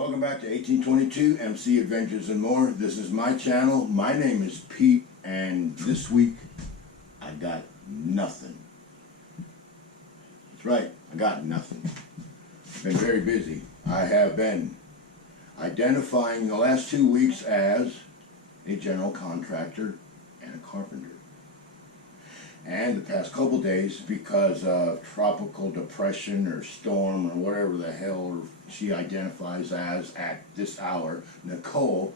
Welcome back to 1822 MC Adventures and More. This is my channel. My name is Pete, and this week I got nothing. That's right, I got nothing. Been very busy. I have been identifying the last 2 weeks as a general contractor and a carpenter. And the past couple days, because of tropical depression or storm or whatever the hell she identifies as at this hour, Nicole,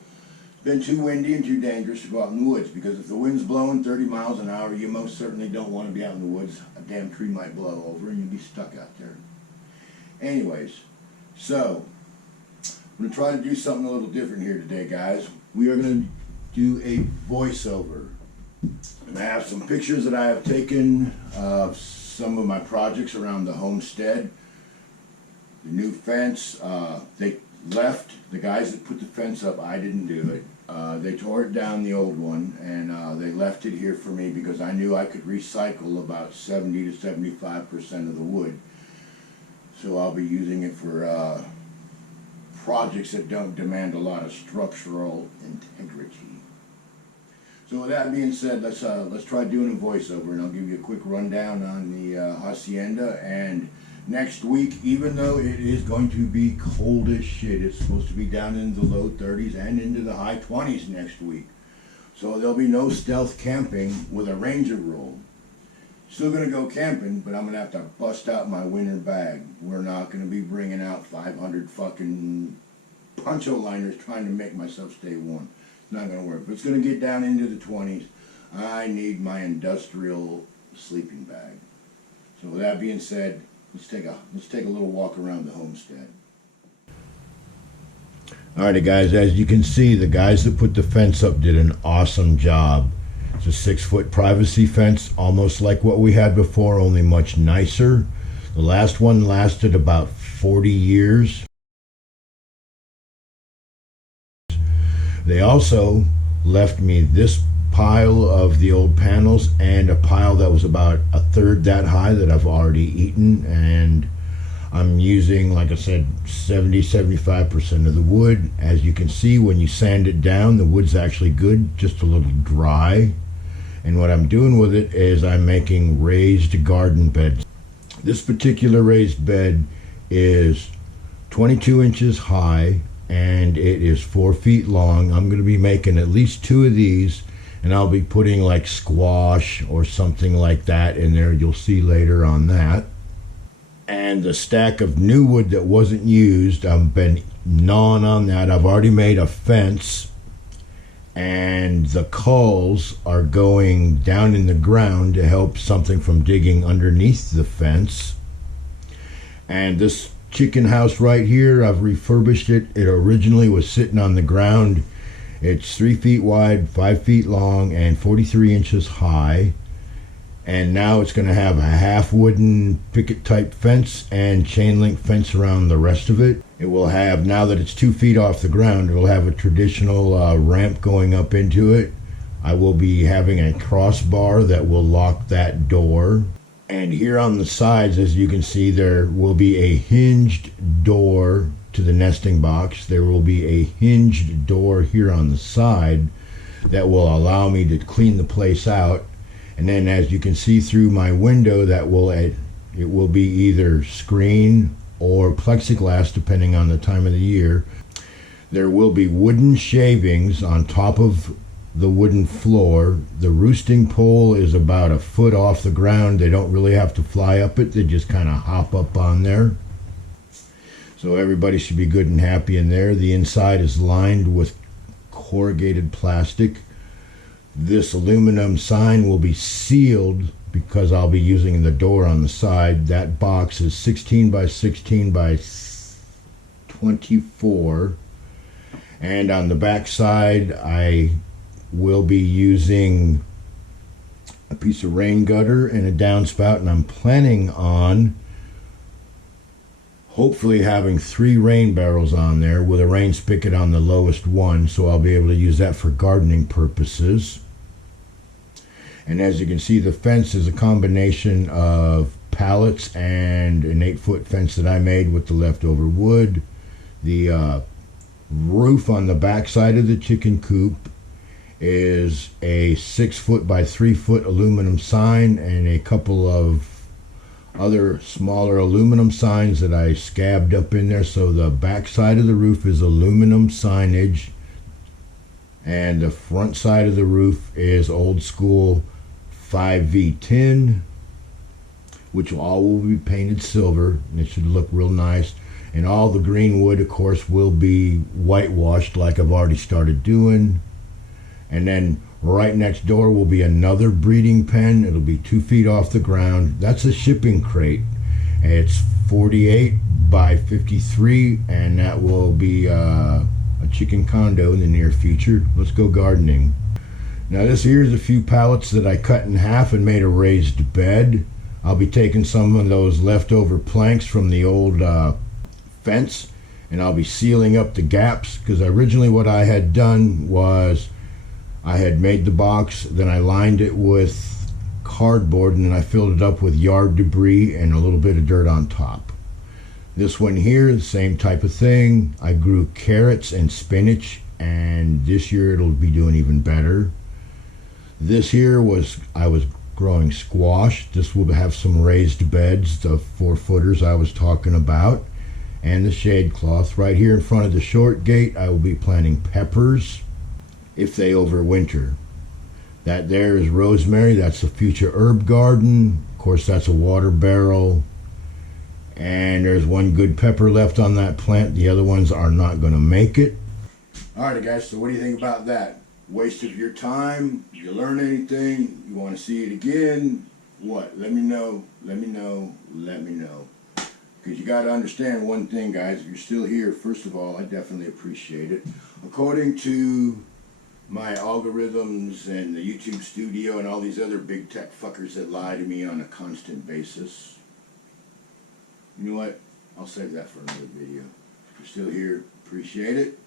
it's been too windy and too dangerous to go out in the woods, because if the wind's blowing 30 miles an hour, you most certainly don't want to be out in the woods. A damn tree might blow over and you'll be stuck out there. Anyways, so I'm going to try to do something a little different here today, guys. We are going to do a voiceover. And I have some pictures that I have taken of some of my projects around the homestead. The new fence, they left, the guys that put the fence up, I didn't do it. They tore it down, the old one, and they left it here for me because I knew I could recycle about 70 to 75% of the wood. So I'll be using it for projects that don't demand a lot of structural integrity. So with that being said, let's try doing a voiceover, and I'll give you a quick rundown on the hacienda. And next week, even though it is going to be cold as shit, it's supposed to be down in the low 30s and into the high 20s next week. So there'll be no stealth camping with a ranger roll. Still gonna go camping, but I'm gonna have to bust out my winter bag. We're not gonna be bringing out 500 fucking poncho liners trying to make myself stay warm. Not going to work. If it's going to get down into the 20s, I need my industrial sleeping bag. So with that being said, let's take a little walk around the homestead. Alrighty guys, as you can see, the guys that put the fence up did an awesome job. It's a 6-foot privacy fence, almost like what we had before, only much nicer. The last one lasted about 40 years. They also left me this pile of the old panels and a pile that was about a third that high that I've already eaten, and I'm using, like I said, 70-75% of the wood. As you can see, when you sand it down, the wood's actually good, just a little dry. And what I'm doing with it is I'm making raised garden beds. This particular raised bed is 22 inches high and it is 4 feet long. I'm going to be making at least 2 of these, and I'll be putting like squash or something like that in there. You'll see later on that. And the stack of new wood that wasn't used, I've been gnawing on that. I've already made a fence, and the culls are going down in the ground to help something from digging underneath the fence. And this chicken house right here, I've refurbished it. It originally was sitting on the ground. It's 3 feet wide, 5 feet long, and 43 inches high. And now it's going to have a half wooden picket type fence and chain link fence around the rest of it. It will have, now that it's 2 feet off the ground, it will have a traditional ramp going up into it. I will be having a crossbar that will lock that door. And here on the sides, as you can see, there will be a hinged door to the nesting box. There will be a hinged door here on the side that will allow me to clean the place out. And then, as you can see through my window, it will be either screen or plexiglass, depending on the time of the year. There will be wooden shavings on top of the wooden floor. The roosting pole is about a foot off the ground. They don't really have to fly up it. They just kind of hop up on there. So everybody should be good and happy in there. The inside is lined with corrugated plastic. This aluminum sign will be sealed because I'll be using the door on the side. That box is 16 by 16 by 24. And on the back side, I will be using a piece of rain gutter and a downspout, and I'm planning on hopefully having 3 rain barrels on there with a rain spigot on the lowest one, so I'll be able to use that for gardening purposes. And as you can see, the fence is a combination of pallets and an 8-foot fence that I made with the leftover wood. The roof on the back side of the chicken coop is a 6 foot by 3 foot aluminum sign and a couple of other smaller aluminum signs that I scabbed up in there. So the back side of the roof is aluminum signage, and the front side of the roof is old school 5V tin, which all will be painted silver, and it should look real nice. And all the green wood, of course, will be whitewashed like I've already started doing. And then right next door will be another breeding pen. It'll be 2 feet off the ground. That's a shipping crate. It's 48 by 53, and that will be a chicken condo in the near future. Let's go gardening. Now this here is a few pallets that I cut in half and made a raised bed. I'll be taking some of those leftover planks from the old fence, and I'll be sealing up the gaps, because originally what I had done was I had made the box, then I lined it with cardboard, and then I filled it up with yard debris and a little bit of dirt on top. This one here, the same type of thing. I grew carrots and spinach, and this year it'll be doing even better. This here was, I was growing squash. This will have some raised beds, the 4-footers I was talking about, and the shade cloth. Right here in front of the short gate, I will be planting peppers if they overwinter. That there is rosemary. That's a future herb garden. Of course, that's a water barrel. And there's one good pepper left on that plant. The other ones are not going to make it. Alright guys, so what do you think about that? Waste of your time? Did you learn anything? You want to see it again? What? Let me know. Let me know. Let me know. Because you got to understand one thing, guys. If you're still here, first of all, I definitely appreciate it. According to my algorithms and the YouTube studio and all these other big tech fuckers that lie to me on a constant basis, you know what? I'll save that for another video. If you're still here, appreciate it.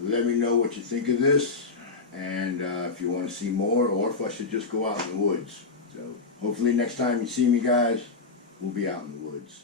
Let me know what you think of this, and if you want to see more, or if I should just go out in the woods. So hopefully next time you see me, guys, we'll be out in the woods.